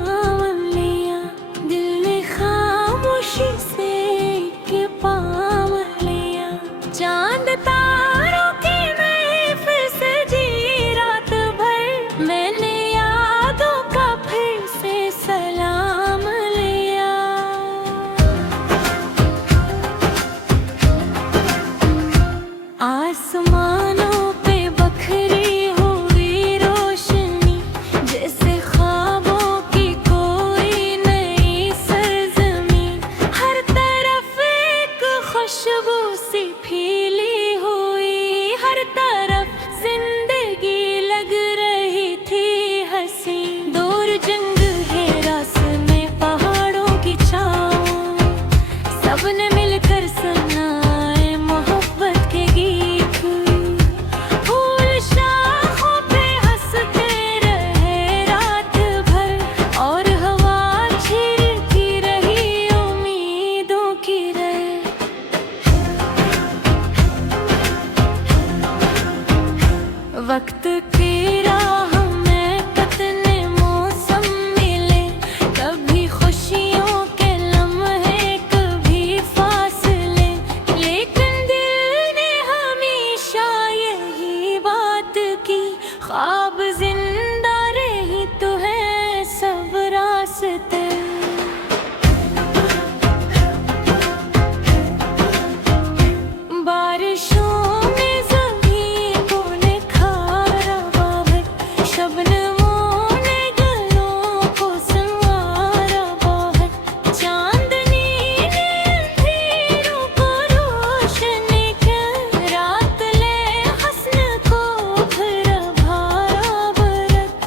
थाम लिया, दिल ने खामोशी से के पाम लिया। चांद तारों की महफिल सजी रात भर, मैंने यादों का फिर से सलाम लिया। आसमानों पे बखरी हुई रोशनी, जैसे ख्वाबों की कोई नई सरजमी। हर तरफ एक खुशबू सी फैली हुई, हर तरफ जिंदगी लग रही थी हंसी। दूर जंग है रास में पहाड़ों की छाँव, सबने मिलकर सुनाए मोहब्बत के गीत। फूल शाखों पे हंसते रहे रात भर, और हवा छिड़ती रही उम्मीदों की राह। वक्त की राह में कितने मौसम मिले, कभी खुशियों के लम्हे कभी फासले, लेकिन दिल ने हमेशा यही बात की, ख्वाब जिंदा रही तो है सब रास्ते। बारिशों में ज़मीन को निखारा बाहर, शबनमों ने गलों को संवारा बाहर। चांदनी ने अंधेरों को रोशन किया, रात ले हस्न को भरा भारा बरत।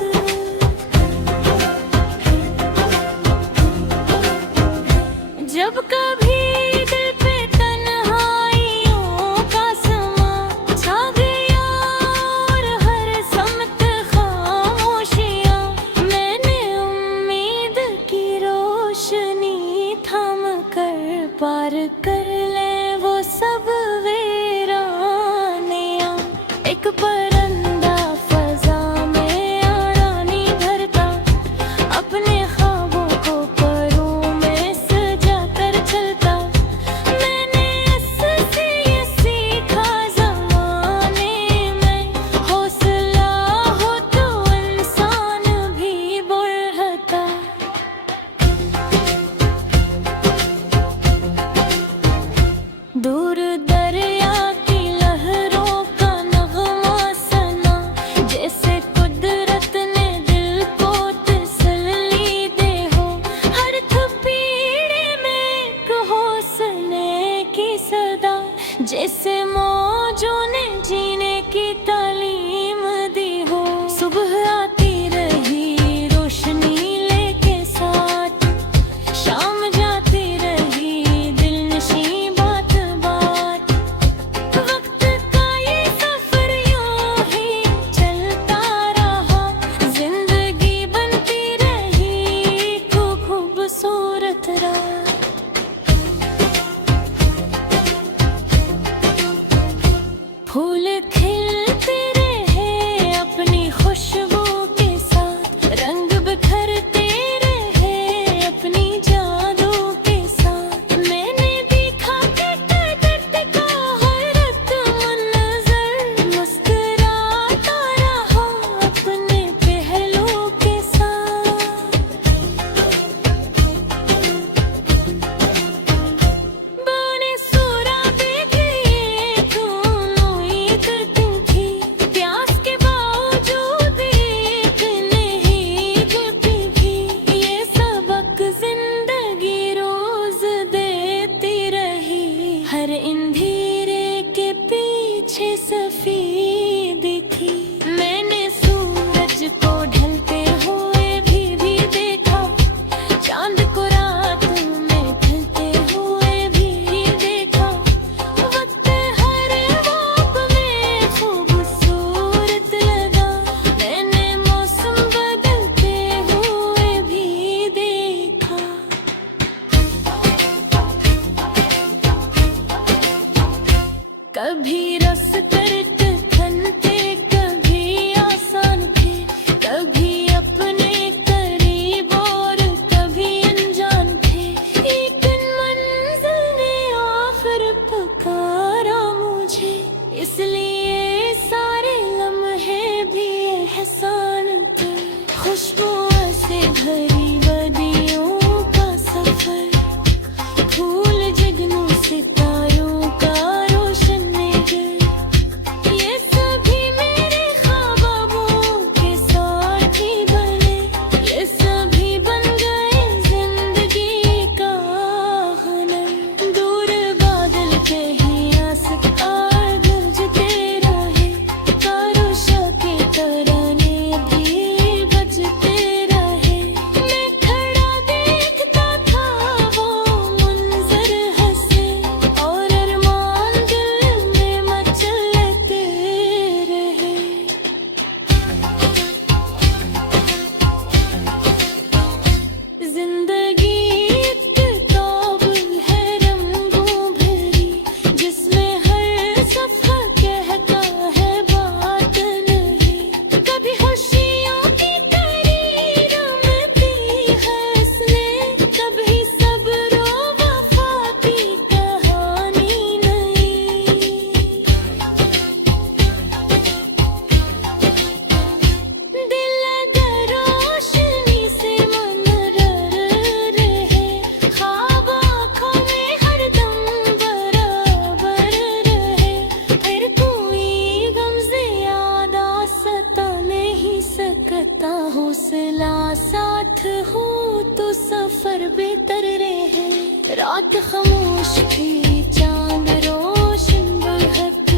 पर बेतर रहे। रात खामोश थी, चांद रोशन बहक,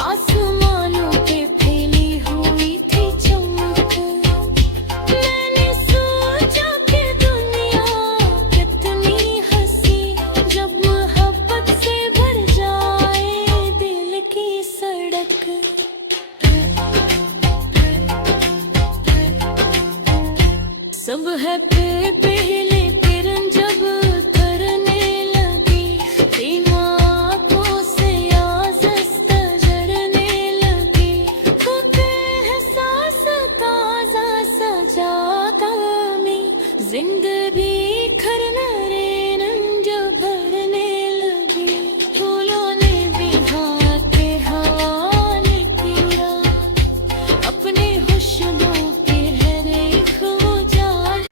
आसमानों पे फैली हुई थी चमक। मैंने सोचा कि दुनिया कितनी हंसी, जब मोहब्बत से भर जाए दिल की सड़क। सब है पहले किरण जब करने लगी, दिमागों से आज़ जरने लगी। खुद एहसास ताज़ा सजाता में जिंदगी खरना रे नंज भरने लगी। फूलों ने भी हाथ हवाले किया, अपने हुस्नों के हर एक उजाले।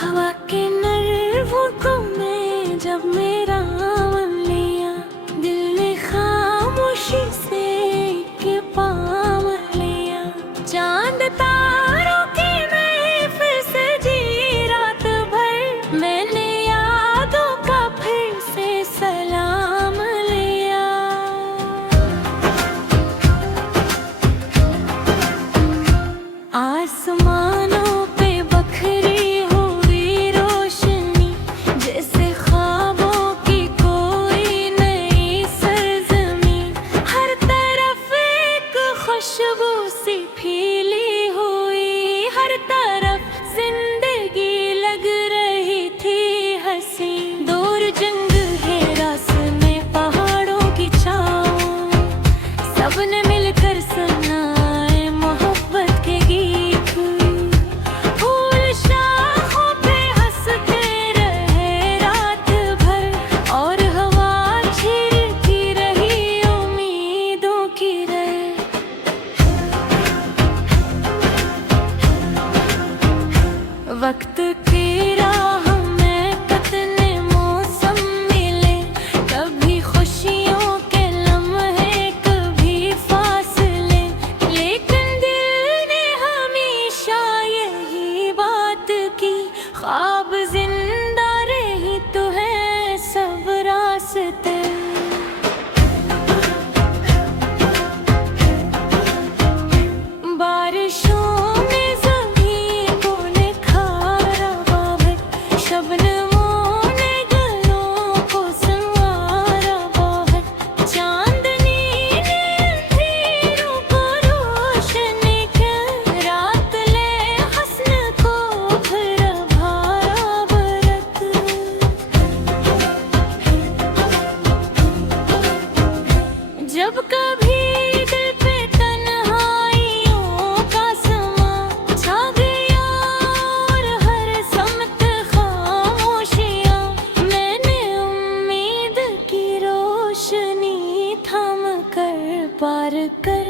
हवा के नर्वों को मैं जब मेरा मन लिया, दिल ने खामोशी से एक पाम लिया। चांद तारों की महफिल से जी रात भर, मैंने यादों का फिर से सलाम लिया। आसमानों पे बखरी हुई रोशनी, जैसे ख्वाबों की कोई नई सरजमीं। हर तरफ एक खुशबू सी फैली हुई, हर तरफ जिंदगी लग रही थी हंसी। दूर जंग है रास में पहाड़ों की छाँव, सबने मिलकर सुनाए मोहब्बत के गीत। फूल शाखों पे हंसते रहे रात भर, और हवा छिड़ती रही उम्मीदों की राह। वक्त की राह में कितने मौसम मिले, कभी खुशियों के लम्हे कभी फासले, लेकिन दिल ने हमेशा यही बात की, ख्वाब जिंदा रही तो है सब रास्ते। बारिशों में ज़मीन को निखारा बाहर, शबनमों ने गलों को संवारा बाहर। चांदनी ने अंधेरों को रोशन किया, रात ले हस्न को भरा भारा बरत। जब कभी दिल पे तन्हाइयों का समा छा गया, और हर समत खामोशियाँ, मैंने उम्मीद की रोशनी थम कर पार कर